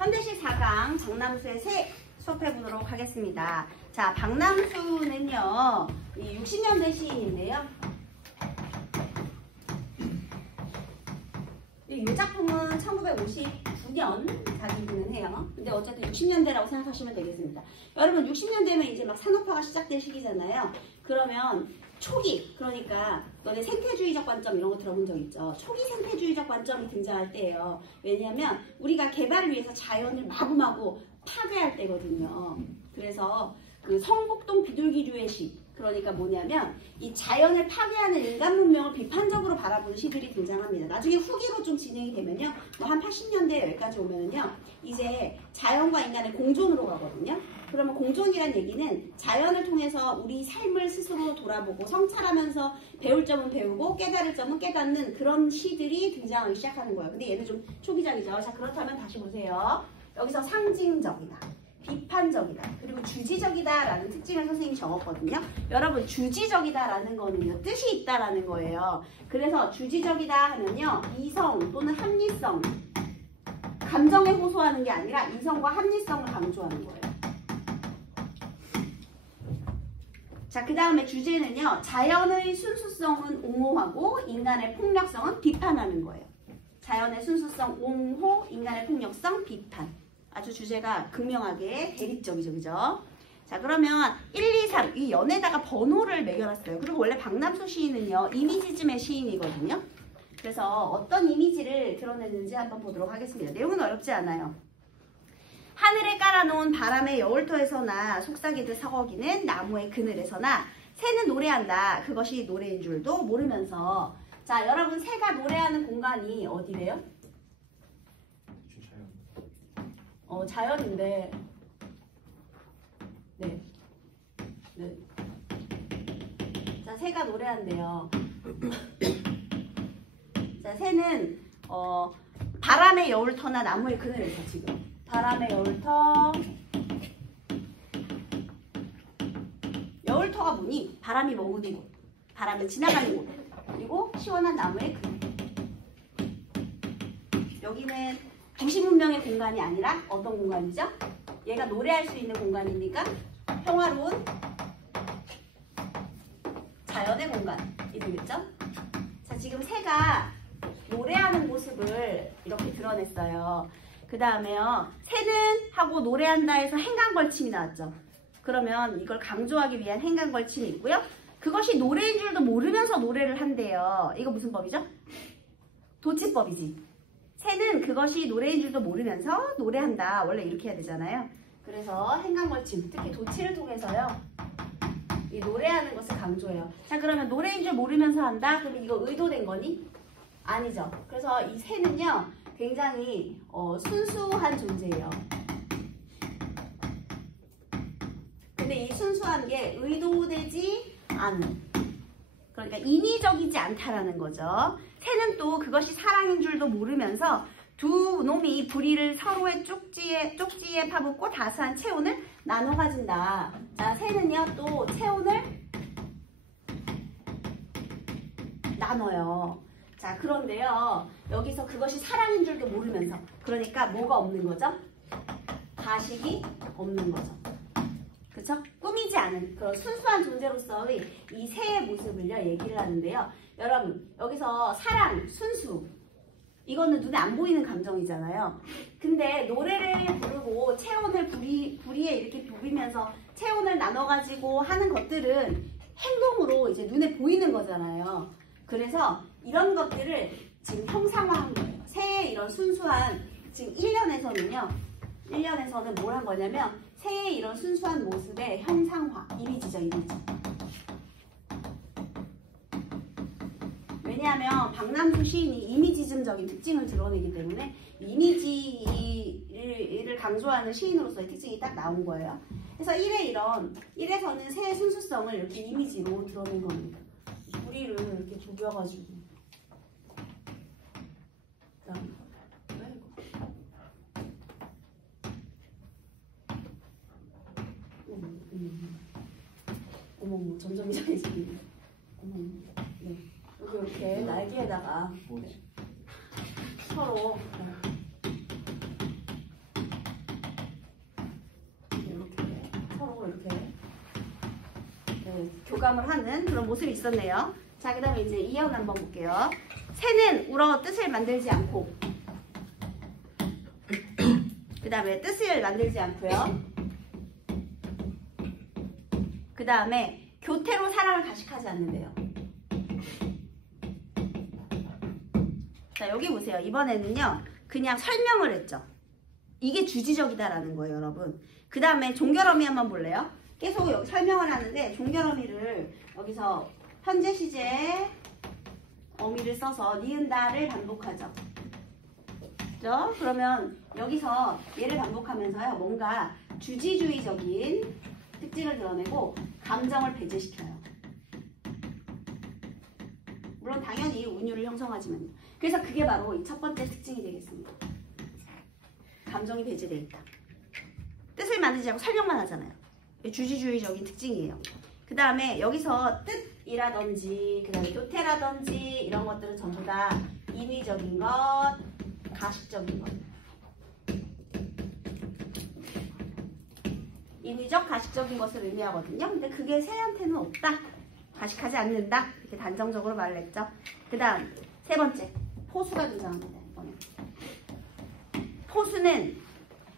현대시 4강 박람수의 새 수업해 보도록 하겠습니다. 자, 박람수는요, 이 60년대 시인인데요. 이 작품은 1959년 작이기는 해요. 근데 어쨌든 60년대라고 생각하시면 되겠습니다. 여러분 60년대면 이제 막 산업화가 시작될 시기잖아요. 그러면 초기, 그러니까 너네 생태주의적 관점 이런 거 들어본 적 있죠? 초기 생태주의적 관점이 등장할 때예요. 왜냐하면 우리가 개발을 위해서 자연을 마구마구 파괴할 때거든요. 그래서 그 성북동 비둘기류의 시, 그러니까 뭐냐면 이 자연을 파괴하는 인간 문명을 비판적으로 바라보는 시들이 등장합니다. 나중에 후기로 좀 진행이 되면요, 뭐 한 80년대 여기까지 오면은요, 이제 자연과 인간의 공존으로 가거든요. 그러면 공존이란 얘기는 자연을 통해서 우리 삶을 스스로 돌아보고 성찰하면서 배울 점은 배우고 깨달을 점은 깨닫는 그런 시들이 등장하기 시작하는 거예요. 근데 얘는 좀 초기적이죠. 자, 그렇다면 다시 보세요. 여기서 상징적이다, 비판적이다, 그리고 주지적이다 라는 특징을 선생님이 적었거든요. 여러분, 주지적이다 라는 거는요, 뜻이 있다라는 거예요. 그래서 주지적이다 하면요, 이성 또는 합리성, 감정에 호소하는 게 아니라 이성과 합리성을 강조하는 거예요. 자, 그 다음에 주제는요, 자연의 순수성은 옹호하고 인간의 폭력성은 비판하는 거예요. 자연의 순수성 옹호, 인간의 폭력성 비판. 아주 주제가 극명하게 대립적이죠, 그죠? 자, 그러면 1, 2, 3, 이 연에다가 번호를 매겨놨어요. 그리고 원래 박람수 시인은요, 이미지즘의 시인이거든요. 그래서 어떤 이미지를 드러냈는지 한번 보도록 하겠습니다. 내용은 어렵지 않아요. 하늘에 깔아놓은 바람의 여울터에서나 속삭이듯 서거기는 나무의 그늘에서나 새는 노래한다. 그것이 노래인 줄도 모르면서. 자, 여러분, 새가 노래하는 공간이 어디래요? 자연인데. 네. 자, 새가 노래한대요. 자, 새는 바람의 여울터나 나무의 그늘에서 지금. 바람의 여울터. 여울터가 뭐니? 바람이 머무는 곳, 바람이 지나가는 곳, 그리고 시원한 나무의 그늘. 여기는 도시 문명의 공간이 아니라 어떤 공간이죠? 얘가 노래할 수 있는 공간이니까 평화로운 자연의 공간이 되겠죠? 자, 지금 새가 노래하는 모습을 이렇게 드러냈어요. 그 다음에요, 새는 하고 노래한다 해서 행간걸침이 나왔죠. 그러면 이걸 강조하기 위한 행간걸침이 있고요. 그것이 노래인 줄도 모르면서 노래를 한대요. 이거 무슨 법이죠? 도치법이지. 새는 그것이 노래인 줄도 모르면서 노래한다. 원래 이렇게 해야 되잖아요. 그래서 행간걸침, 특히 도치를 통해서요, 이 노래하는 것을 강조해요. 자, 그러면 노래인 줄 모르면서 한다? 그러면 이거 의도된 거니? 아니죠. 그래서 이 새는요, 굉장히 순수한 존재예요. 근데 이 순수한 게 의도되지 않은, 그러니까 인위적이지 않다라는 거죠. 새는 또 그것이 사랑인 줄도 모르면서 두 놈이 부리를 서로의 쪽지에 파묻고 다스한 체온을 나눠 가진다. 자, 새는요, 또 체온을 나눠요. 자, 그런데요, 여기서 그것이 사랑인 줄도 모르면서, 그러니까 뭐가 없는 거죠? 가식이 없는 거죠. 그쵸? 꾸미지 않은 그런 순수한 존재로서의 이 새의 모습을요, 얘기를 하는데요. 여러분, 여기서 사랑, 순수, 이거는 눈에 안 보이는 감정이잖아요. 근데 노래를 부르고 체온을 부리에 이렇게 부비면서 체온을 나눠가지고 하는 것들은 행동으로 이제 눈에 보이는 거잖아요. 그래서 이런 것들을 지금 형상화한 거예요. 새의 이런 순수한, 지금 1년에서는 뭘 한 거냐면 새의 이런 순수한 모습의 형상화, 이미지죠, 이미지. 왜냐하면 박람수 시인이 이미지즘적인 특징을 드러내기 때문에 이미지를 강조하는 시인으로서의 특징이 딱 나온 거예요. 그래서 1에서는 새의 순수성을 이렇게 이미지로 드러낸 겁니다. 부리를 이렇게 부벼가지고. 어머, 점점 이상해지네. 어머, 네. 여기 이렇게 날개에다가 서로 교감을 하는 그런 모습이 있었네요. 자, 그 다음에 이제 이형 한번 볼게요. 새는 울어 뜻을 만들지 않고, 그 다음에 뜻을 만들지 않고요. 그 다음에 교태로 사랑을 가식하지 않는데요. 자, 여기 보세요. 이번에는요, 그냥 설명을 했죠. 이게 주지적이다라는 거예요, 여러분. 그 다음에 종결어미 한번 볼래요? 계속 여기 설명을 하는데 종결어미를 여기서 현재 시제 어미를 써서 니은다를 반복하죠. 그죠? 그러면 여기서 얘를 반복하면서요, 뭔가 주지주의적인 특징을 드러내고 감정을 배제시켜요. 물론 당연히 운율을 형성하지만요. 그래서 그게 바로 이 첫 번째 특징이 되겠습니다. 감정이 배제되어 있다. 뜻을 만들지 않고 설명만 하잖아요. 주지주의적인 특징이에요. 그 다음에 여기서 뜻이라든지 그 다음에 교태라든지 이런 것들은 전부 다 인위적인 것, 가식적인 것. 인위적, 가식적인 것을 의미하거든요. 근데 그게 새한테는 없다. 가식하지 않는다. 이렇게 단정적으로 말을 했죠. 그 다음 세 번째, 포수가 등장합니다. 이번에. 포수는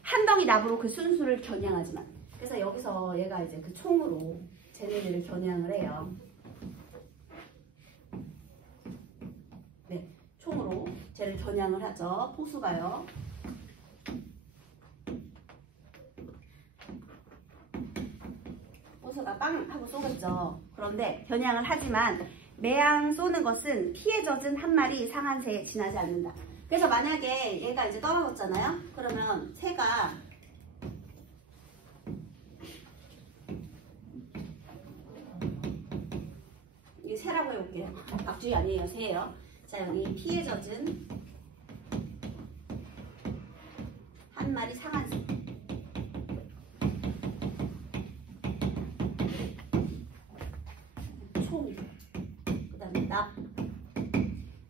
한 덩이 나무로 그 순수를 겨냥하지만, 그래서 여기서 얘가 이제 그 총으로 쟤네들을 겨냥을 해요. 네, 총으로 쟤를 겨냥을 하죠. 포수가요. 포수가 빵 하고 쏘겠죠. 그런데 겨냥을 하지만 매양 쏘는 것은 피에 젖은 한 마리 상한 새에 지나지 않는다. 그래서 만약에 얘가 이제 떨어졌잖아요. 그러면 새가 이게 새라고 해볼게요. 박쥐 아니에요. 새예요. 자, 여기 피에 젖은 한 마리 상한 새. 총. 그 다음에 납.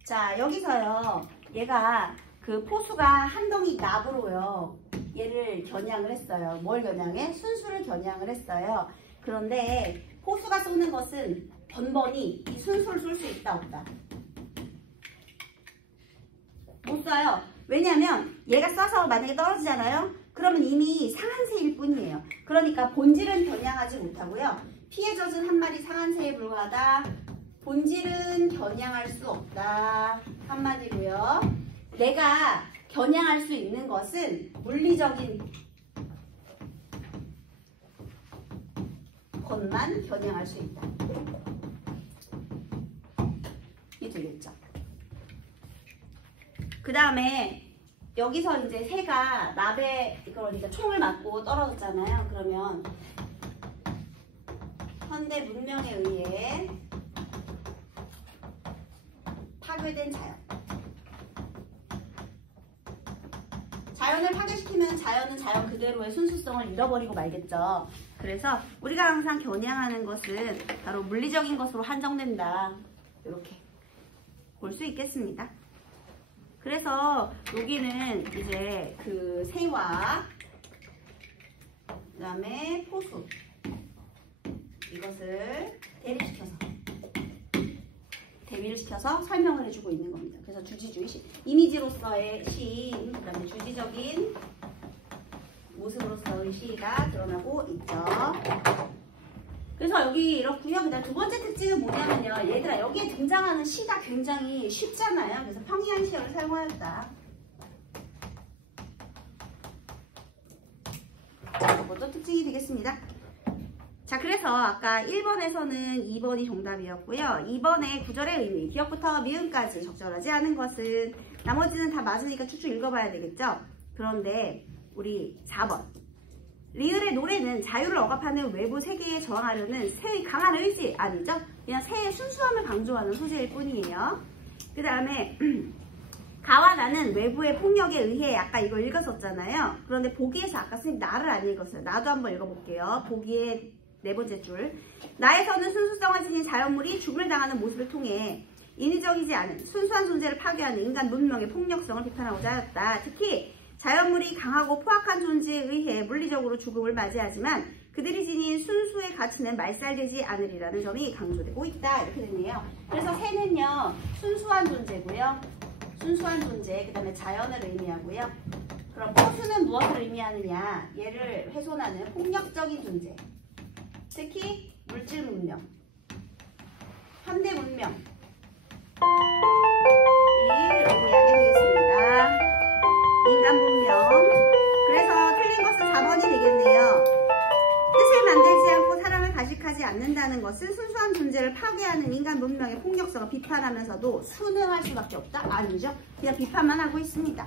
자, 여기서요. 얘가 그 포수가 한 덩이 납으로요. 얘를 겨냥을 했어요. 뭘 겨냥해? 순수를 겨냥을 했어요. 그런데 포수가 쏘는 것은 번번이 이 순수를 쏠 수 있다 없다? 못 쏴요. 왜냐하면 얘가 쏴서 만약에 떨어지잖아요. 그러면 이미 상한 새일 뿐이에요. 그러니까 본질은 겨냥하지 못하고요. 피에 젖은 한 마리 상한 새에 불과하다. 본질은 겨냥할 수 없다. 한마디로요. 내가 겨냥할 수 있는 것은 물리적인 것만 겨냥할 수 있다. 이게 되겠죠. 그 다음에 여기서 이제 새가 납에 그러니까 총을 맞고 떨어졌잖아요. 그러면 현대 문명에 의해 파괴된 자연. 자연을 파괴시키면 자연은 자연 그대로의 순수성을 잃어버리고 말겠죠. 그래서 우리가 항상 겨냥하는 것은 바로 물리적인 것으로 한정된다. 이렇게 볼 수 있겠습니다. 그래서 여기는 이제 그 새와 그 다음에 포수 이것을 대비를 시켜서 설명을 해주고 있는 겁니다. 그래서 주지주의 시, 이미지로서의 시인, 그 다음에 주지적인 모습으로서의 시가 드러나고 있죠. 그래서 여기 이렇고요. 그 다음 두 번째 특징은 뭐냐면요. 얘들아, 여기에 등장하는 시가 굉장히 쉽잖아요. 그래서 평이한 시어를 사용하였다. 자, 그것도 특징이 되겠습니다. 자, 그래서 아까 1번에서는 2번이 정답이었고요. 2번의 구절의 의미, 기역부터 미음까지 적절하지 않은 것은 나머지는 다 맞으니까 쭉쭉 읽어봐야 되겠죠. 그런데 우리 4번 리을의 노래는 자유를 억압하는 외부 세계에 저항하려는 새의 강한 의지 아니죠? 그냥 새의 순수함을 강조하는 소재일 뿐이에요. 그 다음에 가와 나는 외부의 폭력에 의해 아까 이거 읽었었잖아요. 그런데 보기에서 아까 선생님 나를 안 읽었어요. 나도 한번 읽어볼게요. 보기에 네 번째 줄. 나에서는 순수성을 지닌 자연물이 죽음을 당하는 모습을 통해 인위적이지 않은 순수한 존재를 파괴하는 인간 문명의 폭력성을 비판하고자 하였다. 특히 자연물이 강하고 포악한 존재에 의해 물리적으로 죽음을 맞이하지만 그들이 지닌 순수의 가치는 말살되지 않으리라는 점이 강조되고 있다. 이렇게 되네요. 그래서 새는요, 순수한 존재고요. 순수한 존재, 그 다음에 자연을 의미하고요. 그럼 포수는 무엇을 의미하느냐? 얘를 훼손하는 폭력적인 존재. 특히 물질 문명, 현대 문명. 를 의미하게 되겠습니다. 인간 문명. 그래서 틀린 것은 4번이 되겠네요. 뜻을 만들지 않고 사랑을 가식하지 않는다는 것은 순수한 존재를 파괴하는 인간 문명의 폭력성을 비판하면서도 순응할 수밖에 없다? 아니죠. 그냥 비판만 하고 있습니다.